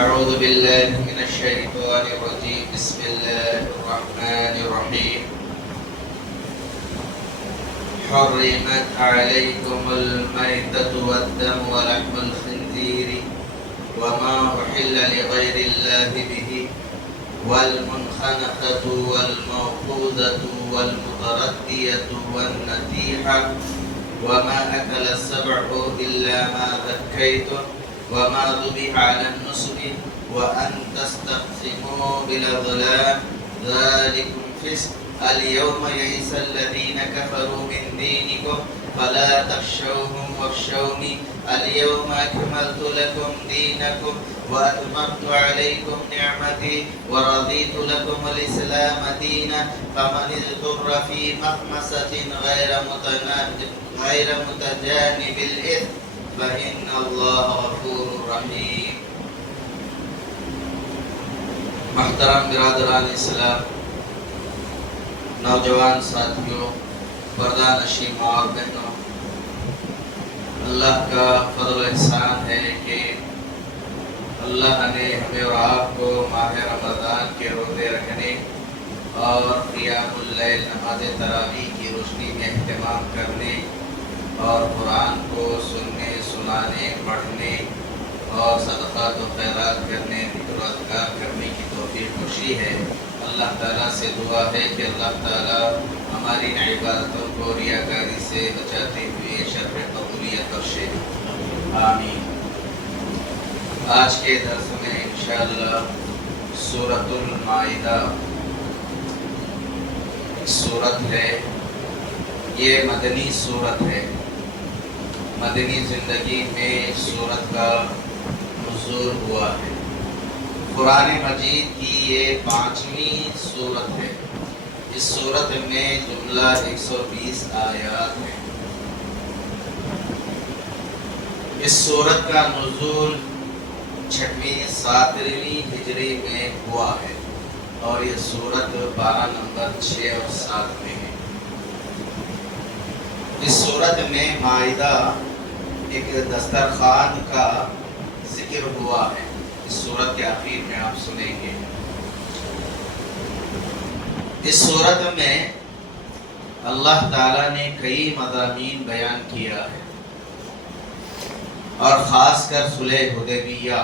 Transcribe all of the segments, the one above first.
أعوذ بالله من الشيطان الرجيم بسم الله الرحمن الرحيم حرمت عليكم الميتة والدم ولحم الخنزير وما أحل لغير الله به والمنخنقة والموقوذة والمتردية والنتيحة وما أكل السبع إلا ما ذكيتم وما ذبح على النصب وأن تستقسموا بالأزلام ذلكم فسق اليوم يئس الذين كفروا من دينكم فلا تخشوهم واخشوني اليوم أكملت لكم دينكم وأتممت عليكم نعمتي ورضيت لكم الإسلام دينا فمن اضطر في مخمصة غير متجانب الإثم فإن الله غفور رحيم. محترم برادران اسلام، نوجوان ساتھیوں، پردہ نشین ماں اور بہنوں، اللہ کا فضل و احسان ہے کہ اللہ نے ہمیں اور آپ کو ماہ رمضان کے روزے رکھنے اور قیام اللیل نماز تراویح کی روشنی میں اہتمام کرنے اور قرآن کو سننے، سنانے، پڑھنے اور صدقات و خیرات کرنے، ذکر و اذکار کرنے کی توفیق بخشی ہے۔ اللہ تعالیٰ سے دعا ہے کہ اللہ تعالیٰ ہماری عبادتوں کو ریاکاری سے بچاتے ہوئے شرف قبولیت بخشے، آمین۔ آج کے درس میں انشاءاللہ سورۃ المائدہ ایک سورت ہے، یہ مدنی سورت ہے۔ مدنی زندگی میں سورت کا نزول ہوا ہے۔ قرآن مجید کی یہ 5ویں سورت ہے۔ اس سورت میں جملہ 120 آیات ہیں۔ اس سورت کا نزول 6ویں 7ویں ہجری میں ہوا ہے اور یہ سورت 12 نمبر 6 اور 7 میں ہے۔ اس سورت میں مائدہ ایک دسترخوان کا ذکر ہوا ہے۔ اس سورت کے آخر میں آپ سنیں گے۔ اس سورت میں اللہ تعالیٰ نے کئی مضامین بیان کیا ہے اور خاص کر صلح حدیبیہ،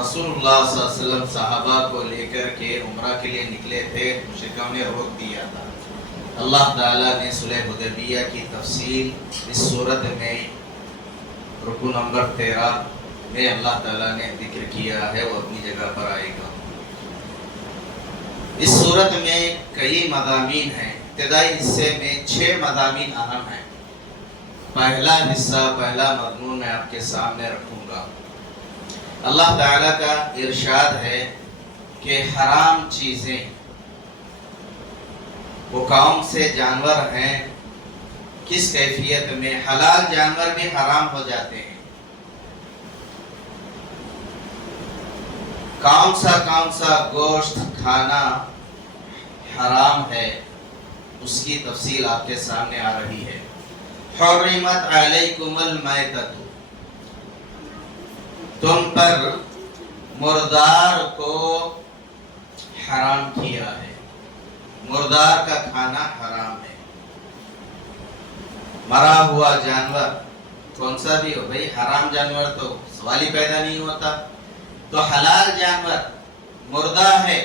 رسول اللہ صلی اللہ علیہ وسلم صحابہ کو لے کر کے عمرہ کے لیے نکلے تھے، مشرکوں نے روک دیا تھا۔ اللہ تعالیٰ نے صلح حدیبیہ کی تفصیل اس سورت میں رکو نمبر 13 میں اللہ تعالیٰ نے ذکر کیا ہے، وہ اپنی جگہ پر آئے گا۔ اس سورت میں کئی مضامین ہیں۔ ابتدائی حصے میں 6 مضامین اہم ہیں۔ پہلا حصہ، پہلا مضمون میں آپ کے سامنے رکھوں گا۔ اللہ تعالیٰ کا ارشاد ہے کہ حرام چیزیں وہ کون سے جانور ہیں، کس کیفیت میں حلال جانور بھی حرام ہو جاتے ہیں، کون سا گوشت کھانا حرام ہے، اس کی تفصیل آپ کے سامنے آ رہی ہے۔ حرمت علیکم المیتۃ، تم پر مردار کو حرام کیا ہے۔ مردار کا کھانا حرام ہے۔ مرا ہوا جانور کون سا بھی ہو، بھئی حرام جانور تو سوال ہی پیدا نہیں ہوتا۔ تو حلال جانور مردہ ہے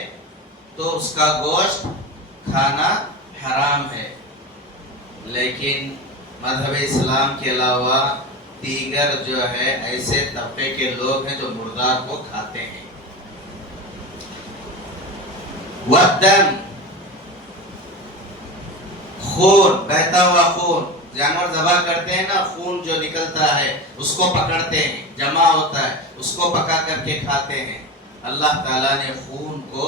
تو اس کا گوشت کھانا حرام ہے، لیکن مذہب اسلام کے علاوہ دیگر جو ہے ایسے طبقے کے لوگ ہیں جو مردار کو کھاتے ہیں۔ والدم، خون، بہتا ہوا خون، جانور ذبح کرتے ہیں نا، خون جو نکلتا ہے اس کو پکڑتے ہیں، جمع ہوتا ہے، اس کو پکا کر کے کھاتے ہیں۔ اللہ تعالیٰ نے خون کو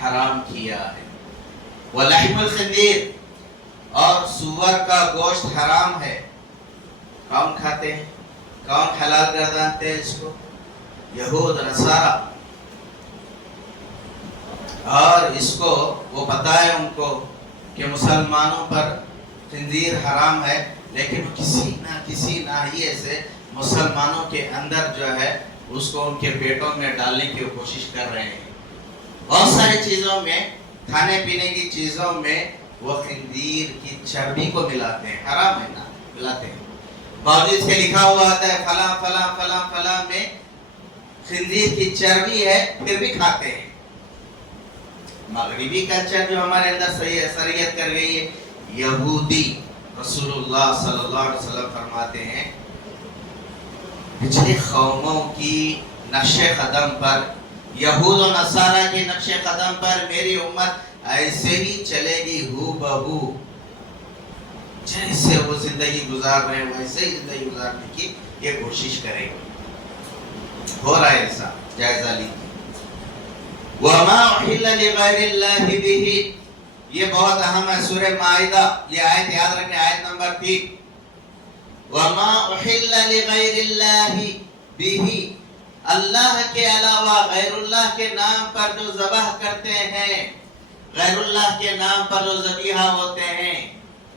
حرام کیا ہے۔ ولحم الخنزیر، اور سور کا گوشت حرام ہے۔ کون کھاتے ہیں، کون حلال گردانتے ہیں اس کو؟ یہود نصارہ۔ اور اس کو وہ پتہ ہے ان کو کہ مسلمانوں پر خنزیر حرام ہے، لیکن کسی نہ کسی ناحیے سے مسلمانوں کے اندر جو ہے اس کو ان کے پیٹوں میں ڈالنے کی کوشش کر رہے ہیں. بہت ساری چیزوں میں، کھانے پینے کی چیزوں میں وہ خنزیر کی چربی کو ملاتے ہیں. حرام ہے نا، ملاتے ہیں. باوجود اس کے لکھا ہوا آتا ہے فلاں فلاں فلاں فلاں میں خنزیر کی چربی ہے، پھر بھی کھاتے ہیں. مغربی کلچر جو ہمارے اندر شریعت کر گئی ہے. یہودی، رسول اللہ صلی اللہ علیہ وسلم فرماتے ہیں پچھلی قوموں کی نقش قدم پر، یہود و نصارہ کے نقش قدم پر میری امت ایسے ہی چلے گی، ہو بہو جیسے وہ زندگی گزار رہے ہیں ویسے ہی زندگی گزارنے کی یہ کوشش کریں گے. ہو رہا ہے ایسا، جائزہ لیجیے. وَمَا أُحِلَّ لِغَيْرِ اللَّهِ بِهِ، یہ بہت اہم ہے. سورہ مائدہ، یہ آیت یاد رکھیں، آیت نمبر 3. وَمَا أُحِلَّ لِغَيْرِ اللَّهِ بِهِ، اللہ کے علاوہ غیر اللہ کے نام پر جو ذبح کرتے ہیں، غیر اللہ کے نام پر جو ذبیحہ ہوتے ہیں.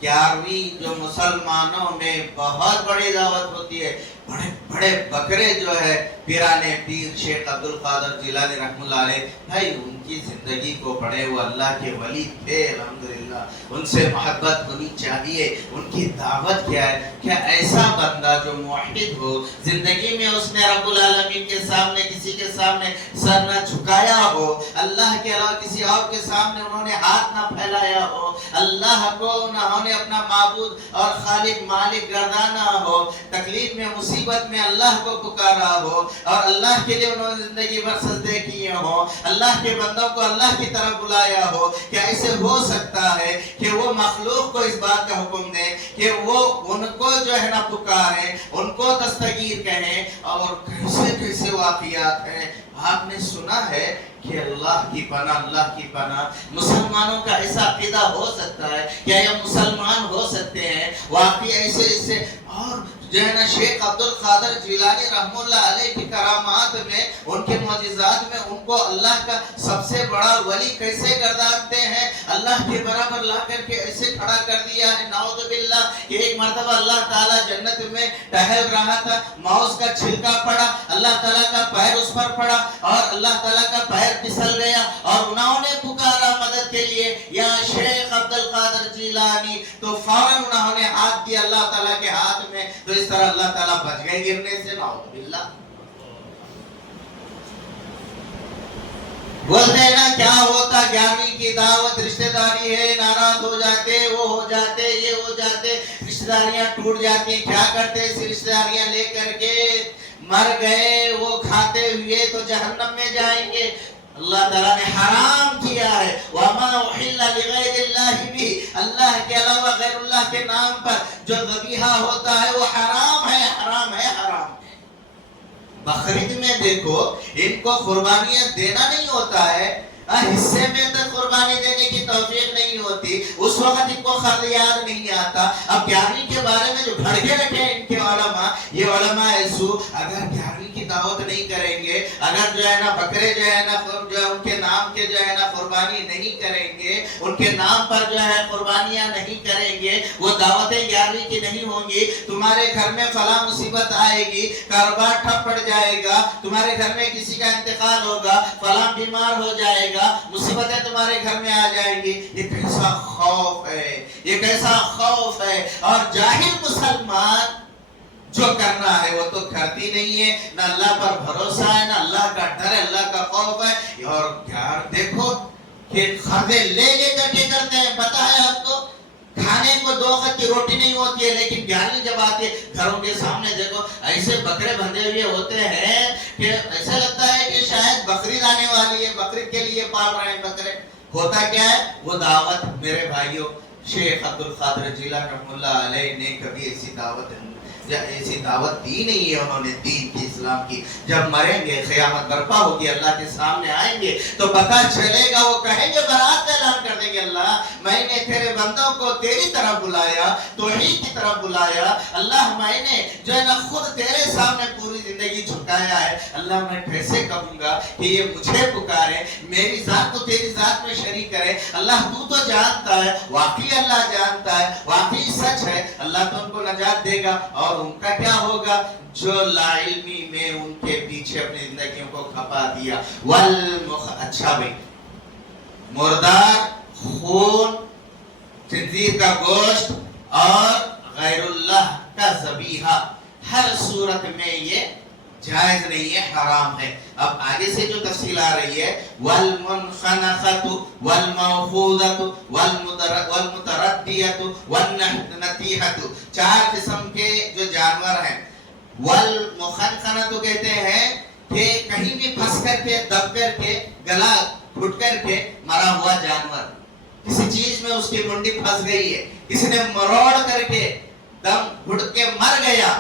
11ویں جو مسلمانوں میں بہت بڑی دعوت ہوتی ہے، بڑے بڑے بکرے جو ہے پیرانے پیر شیخ عبد القادر جیلانی رحمۃ اللہ علیہ، بھائی ان کی زندگی کو پڑھے، وہ اللہ کے ولی تھے الحمدللہ، ان سے محبت ہونی چاہیے. ان کی دعوت کیا ہے؟ کیا ایسا بندہ جو موحد ہو، زندگی میں اس نے رب العالمین کے سامنے کسی کے سامنے سر نہ جھکایا ہو، اللہ کے علاوہ کسی اور کے سامنے انہوں نے ہاتھ نہ پھیلایا ہو، اللہ کو انہوں نے اپنا معبود اور خالق مالک گردانا ہو، تکلیف میں مصیبت میں اللہ کو پکارا ہو اور اللہ کے لیے انہوں نے زندگی بھر سجدے کیے ہوں، اللہ کے بندوں کو اللہ کی طرف بلایا ہو. کیا ایسے ہو سکتا ہے کہ وہ مخلوق کو اس بات کا حکم دیں کہ وہ ان کو جو ہے نا پکاریں، ان کو دستگیر کہیں؟ اور کیسے کیسے واقعات ہیں. آپ نے سنا ہے کہ اللہ کی پناہ، اللہ کی پناہ. مسلمانوں کا ایسا عقیدہ ہو سکتا ہے؟ کیا یہ مسلمان ہو سکتے ہیں؟ واقعی ایسے ایسے. اور جو ہے نا شیخ عبد القادر جیلانی رحمۃ اللہ علیہ کی کرامات میں، ان کے معجزات میں ان کو اللہ کا سب سے بڑا ولی کیسے گردانتے ہیں، اللہ کے برابر لا کر کے ایسے کھڑا کر دیا ہے. نعوذ باللہ کہ ایک مرتبہ اللہ تعالیٰ جنت میں ٹہل رہا تھا، ماؤس کا چھلکا پڑا، اللہ تعالیٰ کا پیر اس پر پڑا اور اللہ تعالیٰ کا پیر پھسل گیا اور انہوں نے پکارا مدد کے لیے، یا شیخ عبد القادر جیلانی، تو فوراً انہوں نے ہاتھ دیا اللہ تعالیٰ کے ہاتھ میں، تو اس طرح اللہ تعالیٰ بچ گئے گرنے سے. نعوذ باللہ. بولتے ہیں نا کیا ہوتا 11ویں کی دعوت، رشتہ داری ہے، ناراض ہو جاتے، وہ ہو جاتے، یہ ہو جاتے، رشتہ داریاں ٹوٹ جاتی. کیا کرتے؟ ایسی رشتہ داریاں لے کر کے مر گئے وہ کھاتے ہوئے تو جہنم میں جائیں گے. اللہ تعالیٰ نے حرام کیا ہے. وَمَا أُحِلَّ لِغَيْرِ اللَّهِ بِهِ، اللہ کے علاوہ غیر اللہ کے نام پر جو ذبیحہ ہوتا ہے وہ حرام ہے، حرام ہے، حرام ہے. بقرعید میں دیکھو ان کو قربانیاں دینا نہیں ہوتا ہے، حصے میں تک قربانی دینے کی توفیق نہیں ہوتی، اس وقت ان کو خرد یاد نہیں آتا. اب 11ویں کے بارے میں جو بھڑکے رکھے ان کے علماء، یہ علماء ایسو اگر 11ویں کی دعوت نہیں کریں گے، اگر جو ہے نا بکرے جو ہے نا جو ان کے نام کے جو ہے نا قربانی نہیں کریں گے، ان کے نام پر جو ہے قربانیاں نہیں کریں گے، وہ دعوتیں 11ویں کی نہیں ہوں گی. تمہارے گھر میں فلاں مصیبت آئے گی، کاروبار ٹھپ پڑ جائے گا، تمہارے گھر میں کسی کا انتقال ہوگا، فلاں بیمار ہو جائے گا، مصیبتیں تمہارے گھر میں آ جائیں گی. یہ کیسا خوف ہے، یہ کیسا خوف ہے. اور جاہل مسلمان جو کرنا ہے وہ تو کرتی نہیں ہے، نہ اللہ پر بھروسہ ہے، نہ اللہ کا ڈر ہے، اللہ کا خوف ہے. اور یار دیکھو کہ خرچے لے لے کر کے کرتے ہیں. پتہ ہے آپ کو کھانے کو 2 وقت کی روٹی نہیں ہوتی ہے، لیکن 11ویں جب آتی ہے گھروں کے سامنے دیکھو ایسے بکرے بندھے ہوئے ہوتے ہیں کہ ایسا لگتا ہے کہ شاید بقرعید آنے والی ہے، بقرعید کے لیے پال رہے ہیں بکرے. ہوتا کیا ہے؟ وہ دعوت میرے بھائیوں شیخ عبد القادر جیلانی رحمۃ اللہ علیہ نے کبھی ایسی دعوت دی نہیں ہے. انہوں نے دین کی، اسلام کی. جب مریں گے قیامت برپا ہوگی، اللہ کے سامنے آئیں گے تو پتہ چلے گا، وہ کہیں گے، برات کا اعلان کر دیں گے، اللہ میں نے تیرے بندوں کو تیری طرف بلایا، توحید کی طرف بلایا. اللہ میں نے جو ہے نا خود تیرے سامنے پوری زندگی جھکا بتایا ہے اللہ میں کیسے کہوں گا کہ یہ مجھے پکارے، میری ذات کو تیری ذات میں شریک کرے، اللہ تو جانتا ہے، واقعی اللہ جانتا ہے، واقعی سچ ہے، اللہ تو ان کو نجات دے گا۔ اور ان کا کیا ہوگا؟ جو لا علمی میں ان کے پیچھے اپنی زندگیوں کو کھپا دیا۔ اچھا بھائی، مردار، خون، خنزیر کا گوشت اور غیر اللہ کا ذبیحہ ہر صورت میں یہ جائز نہیں ہے، حرام ہے۔ اب آگے سے جو تفصیل آ رہی ہے، والمنخنقۃ والموقوذۃ والمتردیۃ والنطیحۃ، 4 قسم کے جو جانور ہیں۔ والمخنقنۃ تو کہتے ہیں کہ کہیں بھی پھنس کر کے، دب کر کے، گلا گھٹ کر کے مرا ہوا جانور، کسی چیز میں اس کی منڈی پھنس گئی ہے، کسی نے مروڑ کر کے دم گھٹ کے مر گیا،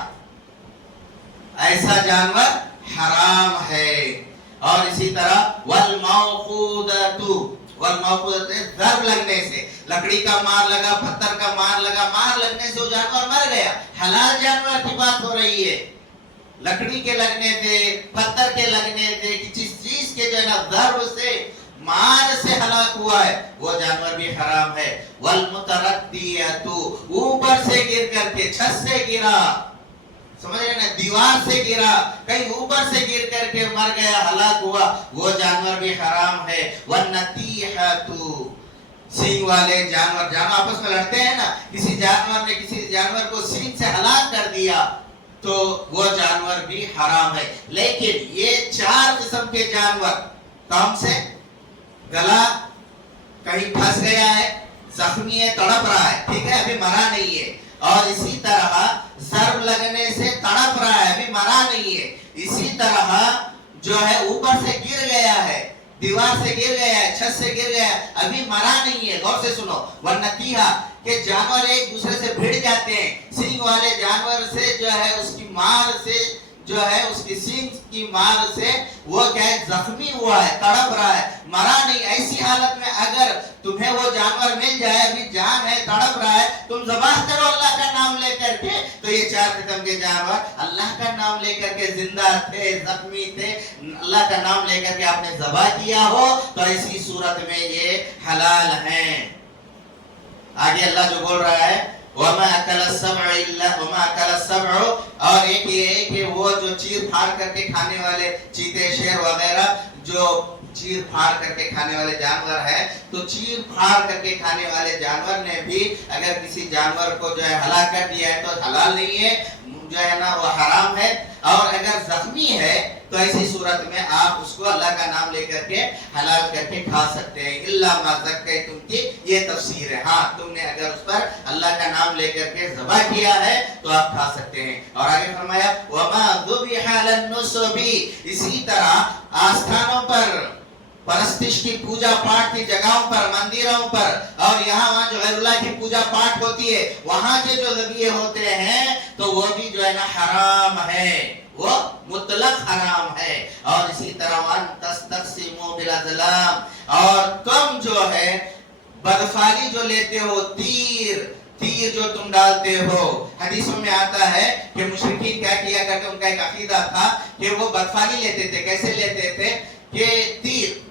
ایسا جانور حرام ہے۔ اور اسی طرح والموقوذۃ، والموقوذۃ ضرب لگنے سے، لکڑی کا مار لگا، پتھر کا مار لگا، مار لگنے سے وہ جانور مر گیا، حلال جانور کی بات ہو رہی ہے۔ لکڑی کے لگنے سے، پتھر کے لگنے سے، کسی چیز کے جو ہے نا ضرب سے، مار سے ہلاک ہوا ہے، وہ جانور بھی حرام ہے۔ والمتردیۃ، اوپر سے گر کر کے، چھت سے گرا، سمجھ رہے نا، دیوار سے گرا، کہیں اوپر سے گر کر کے مر گیا، ہلاک ہوا، وہ جانور بھی حرام ہے۔ والنطیحۃ، سینگ والے جانور، جانور آپس میں لڑتے ہیں نا، کسی جانور نے کسی جانور کو سینگ سے ہلاک کر دیا تو وہ جانور بھی حرام ہے۔ لیکن یہ 4 قسم کے جانور کون سے؟ گلا کہیں پھنس گیا ہے، زخمی ہے، تڑپ رہا ہے، ٹھیک ہے، ابھی مرا نہیں ہے، اور اسی طرح ضرب لگنے سے تڑپ رہا ہے، ابھی مرا نہیں ہے، اسی طرح جو ہے اوپر سے گر گیا ہے، دیوار سے گر گیا ہے، چھت سے گر گیا ہے، ابھی مرا نہیں ہے۔ غور سے سنو، والنطیحہ کہ جانور ایک دوسرے سے بھیڑ جاتے ہیں، سینگ والے جانور سے جو ہے اس کی مار سے، جو ہے اس کی سینگ کی مار سے وہ کیا ہے، زخمی ہوا ہے، تڑپ رہا ہے، مرا نہیں۔ ایسی حالت میں اگر تمہیں وہ جانور مل جائے، ابھی جان ہے، تڑپ رہا ہے، تم ذبح کرو اللہ کا نام لے کر کے، تو یہ 4 قسم کے جانور اللہ کا نام لے کر کے زندہ تھے، زخمی تھے، اللہ کا نام لے کر کے آپ نے ذبح کیا ہو تو ایسی صورت میں یہ حلال ہیں۔ آگے اللہ جو بول رہا ہے، وَمَا أَكَلَ السَّبْعُ إِلَّا وَمَا أَكَلَ السَّبْعُ، اور ایک یہ ہے کہ وہ جو چیر پھاڑ کر کے کھانے والے چیتے، شیر وغیرہ جو چیر پھاڑ کر کے کھانے والے جانور ہیں، تو چیر پھاڑ کر کے کھانے والے جانور نے بھی اگر کسی جانور کو جو ہے ہلاک کر دیا ہے تو حلال نہیں ہے، جو ہے نا وہ حرام ہے۔ اور اگر زخمی ہے تو ایسی صورت میں آپ اس کو اللہ کا نام لے کر کے حلال کر کے کھا سکتے ہیں۔ الا ما ذکیتم کی یہ تفسیر ہے، ہاں تم نے اگر اس پر اللہ کا نام لے کر کے ذبح کیا ہے تو آپ کھا سکتے ہیں۔ اور آگے فرمایا وما ذبح علی النصب، اسی طرح آستانوں پر، پرستش کی پوجا پاٹ کی جگہوں پر، مندروں پر، اور یہاں وہاں جو غیر اللہ کی پوجا پاٹ ہوتی ہے وہاں کے جو ذبیحے ہوتے ہیں تو وہ بھی جو ہے نا حرام ہے، وہ مطلق حرام ہے۔ اور اسی طرح وان تستقسموا بالازلام، اور تم جو ہے بدفعلی جو لیتے ہو، تیر جو تم ڈالتے ہو، حدیثوں میں آتا ہے کہ مشرکین کیا کیا کرتے، ان کا ایک عقیدہ تھا کہ وہ بدفعلی لیتے تھے۔ کیسے لیتے تھے کہ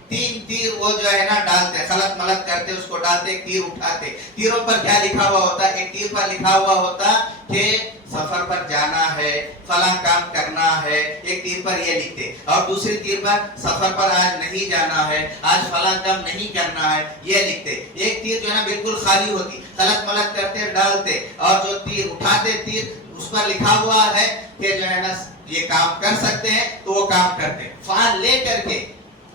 تین تیر وہ جو ہے نا ڈالتے، خلط ملط کرتے، اس کو ڈالتے، ایک تیر اٹھاتے، تیروں پر کیا لکھا ہوا ہوتا، ایک تیر پر لکھا ہوا ہوتا کہ سفر پر جانا ہے، فلاں کام کرنا ہے، ایک تیر پر یہ لکھتے، اور دوسری تیر پر سفر پر آج نہیں جانا ہے، آج فلاں کام نہیں کرنا ہے، یہ لکھتے۔ ایک تیر جو ہے نا بالکل خالی ہوتی، خلط ملط کرتے، ڈالتے، اور جو تیر اٹھاتے، تیر اس پر لکھا ہوا ہے کہ جو ہے نا یہ کام کر سکتے ہیں تو وہ کام کرتے، فعال لے کر کے،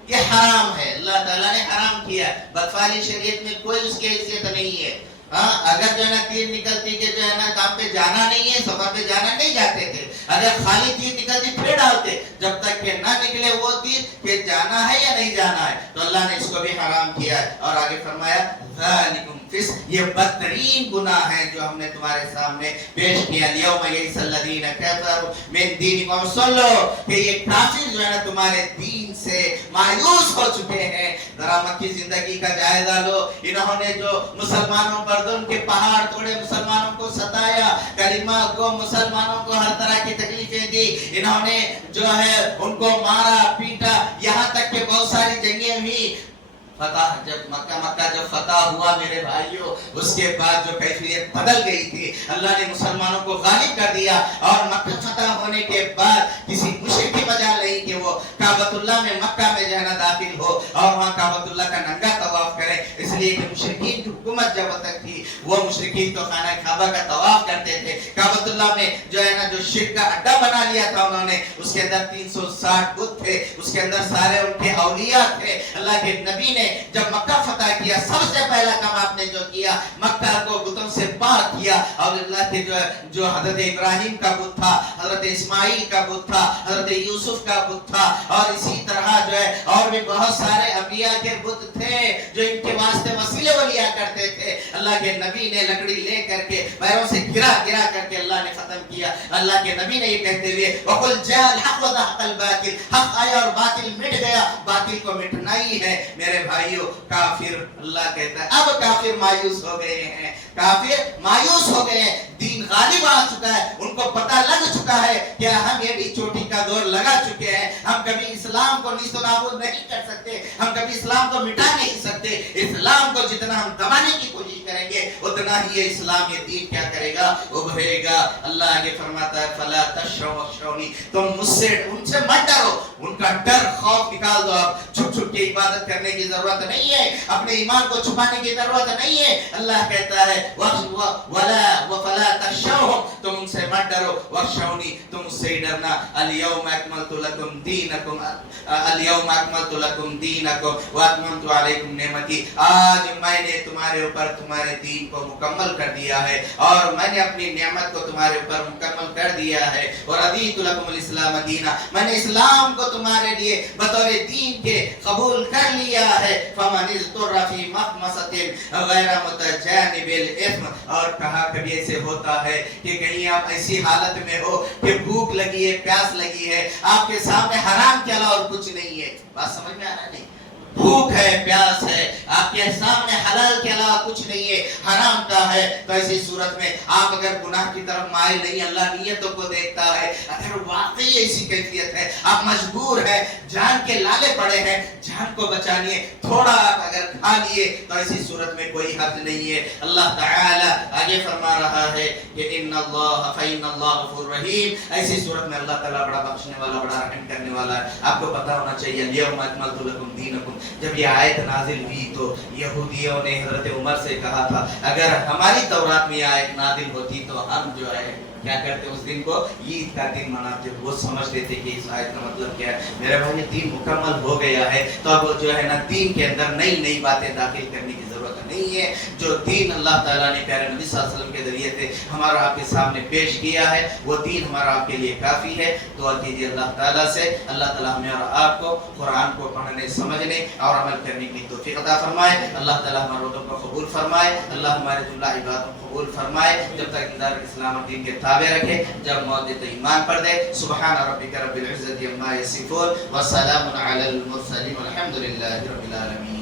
یہ حرام ہے، اللہ تعالیٰ نے حرام کیا۔ بدفعلی شریعت میں کوئی اس کی حیثیت نہیں ہے۔ اگر جو ہے نا تیر نکلتی کہ جو ہے نا کام پہ جانا نہیں ہے، سفر پہ جانا نہیں جاتے تھے، اگر خالی تیر نکلتی پھر ڈالتے، جب تک کہ نہ نکلے وہ تیر کہ جانا ہے یا نہیں جانا ہے، تو اللہ نے اس کو بھی حرام کیا ہے۔ اور آگے فرمایا ذالکم یہ بدترین گناہ ہے جو ہم نے تمہارے سامنے پیش کیا. اليوم یئس الذین کفروا من دینکم. سن لو کہ یہ کافر جو ہے نا تمہارے دین سے مایوس ہو چکے ہیں. ذرا مکی زندگی کا جائزہ لو. انہوں نے جو مسلمانوں پر ظلم کے پہاڑ توڑے, مسلمانوں کو ستایا, کلمہ کو مسلمانوں کو ہر طرح کی تکلیفیں دی, انہوں نے جو ہے ان کو مارا پیٹا, یہاں تک کہ بہت ساری جنگیں ہوئی. فتح جب مکہ جب فتح ہوا میرے بھائیوں, اس کے بعد جو کیفیت بدل گئی تھی. اللہ نے مسلمانوں کو غالب کر دیا, اور مکہ فتح ہونے کے بعد کسی مشرک کی مجال نہیں کہ وہ کعبۃ اللہ میں مکہ میں جو ہے نا داخل ہو اور وہاں کعبۃ اللہ کا ننگا طواف کرے. اس لیے کہ مشرکین کی حکومت جب تک تھی وہ مشرکین تو خانہ کعبہ کا طواف کرتے تھے. کعبۃ اللہ میں جو ہے نا جو شرک کا اڈا بنا لیا تھا انہوں نے, اس کے اندر 360 بت تھے, اس کے اندر سارے ان کے اولیاء تھے. اللہ کے نبی نے جب مکہ فتح کیا, سب سے پہلا کام آپ نے جو کیا, مکہ کو بتوں سے پاک کیا. اور اللہ کے جو حضرت ابراہیم کا بت تھا, حضرت اسماعیل کا بت تھا, حضرت یوسف کا بت تھا, اور اسی طرح جو ہے اور بھی بہت سارے انبیاء کے بت تھے جو ان کے واسطے وسیلے ولیا کرتے تھے. اللہ کے نبی نے لکڑی لے کر کے پیروں سے گرا گرا کر کے اللہ نے ختم کیا. اللہ کے نبی نے یہ کہتے ہوئے وَقُلْ جَاءَ الْحَقُّ وَزَهَقَ الْبَاطِلُ, حق آیا اور باطل مٹ گیا, باطل کو مٹنا ہی ہے. میرے بھائیو کافر, اللہ کہتا ہے اب کافر مایوس ہو گئے ہیں, کافر مایوس ہو گئے ہیں. دین غالب آ چکا ہے, ان کو پتہ لگ چکا ہے کہ ہم یہ بھی چوٹی کا دور لگا چکے ہیں. ہم کبھی اسلام کو نیست و نابود نہیں کر سکتے, ہم کبھی اسلام کو مٹا نہیں سکتے. اسلام کو جتنا ہم دبانے کی کوشش کریں گے اتنا ہی یہ اسلام, یہ دین کیا کرے گا, ابھرے گا. اللہ آگے فرماتا ہے فلا تشوا واخشونی, تم مجھ سے ان سے مت ڈرو, ان کا ڈر خوف نکال دو. آپ چھپ چھپ کے عبادت کرنے کی ضرورت نہیں ہے, اپنے ایمان کو چھپانے کی ضرورت نہیں ہے. اللہ کہتا ہے وَفَلَا تَخْشَوْهُمْ, تم ان سے مت ڈرو, وَخْشَوْنِي, تم اس سے ہی ڈرنا. الْيَوْمَ أَكْمَلْتُ لَكُمْ دِينَكُمْ وَأَتْمَمْتُ عَلَيْكُمْ نِعْمَتِي, آج میں نے تمہارے اوپر تمہارے دین کو مکمل کر دیا ہے, اور میں نے اپنی نعمت کو تمہارے اوپر مکمل کر دیا ہے. وَرَضِيتُ لَكُمُ الْإِسْلَامَ دِينًا, میں نے اسلام کو تمہارے لیے بطور دین کے قبول کر لیا ہے. فَمَنِ اضْطُرَّ فِي مَخْمَصَةٍ غَيْرَ مُتَجَانِبِ الْإِثْمِ, اور کہا کبھی ایسے ہوتا ہے کہ کہیں آپ ایسی حالت میں ہو کہ بھوک لگی ہے, پیاس لگی ہے, آپ کے سامنے حرام کے علاوہ اور کچھ نہیں ہے. بات سمجھ میں آ رہا نہیں, بھوک ہے, پیاس ہے, آپ کے سامنے حلال کے علاوہ کچھ نہیں ہے, حرام کا ہے. تو ایسی صورت میں آپ اگر گناہ کی طرف مائل نہیں, اللہ نیتوں کو دیکھتا ہے. اگر واقعی ایسی کیفیت ہے, آپ مجبور ہیں, جان کے لالے پڑے ہیں, جان کو بچانی ہے, تھوڑا آپ اگر کھا لیے تو ایسی صورت میں کوئی حد نہیں ہے. اللہ تعالی آگے فرما رہا ہے کہ ان اللہ فإن اللہ غفور رحیم, ایسی صورت میں اللہ تعالی بڑا بخشنے والا, بڑا رحم کرنے والا ہے. آپ کو پتہ ہونا چاہیے اليوم اکملت لکم دینکم, جب یہ آیت نازل ہوئی تو یہودیوں نے حضرت عمر سے کہا تھا اگر ہماری تورات میں یہ آیت نازل ہوتی تو ہم جو ہے کیا کرتے, اس دن کو عید کا دن مناتے. وہ سمجھتے تھے کہ اس آیت کا مطلب کیا ہے. میرے بھائی دین مکمل ہو گیا ہے تو اب جو ہے نا دین کے اندر نئی نئی باتیں داخل کرنے کی ضرورت نہیں ہے. جو دین اللہ تعالیٰ نے پیارے نبی صلی اللہ علیہ وسلم کے ذریعے سے ہمارا آپ کے سامنے پیش کیا ہے, وہ دین ہمارا آپ کے لیے کافی ہے. دعا کیجیے اللہ تعالیٰ سے, اللہ تعالیٰ ہمیں اور آپ کو قرآن کو پڑھنے, سمجھنے اور عمل کرنے کی توفیق عطا فرمائے. اللہ تعالیٰ ہمارے روزوں کو قبول فرمائے, اللہ ہمارے جملہ عبادتوں کو قبول فرمائے, جب تک دار اسلام اور دین کے تابع رکھے, جب موت دے تو ایمان پر دے. سبحان ربک رب العزة عما یصفون وسلام علی المرسلین والحمد للہ رب العالمین.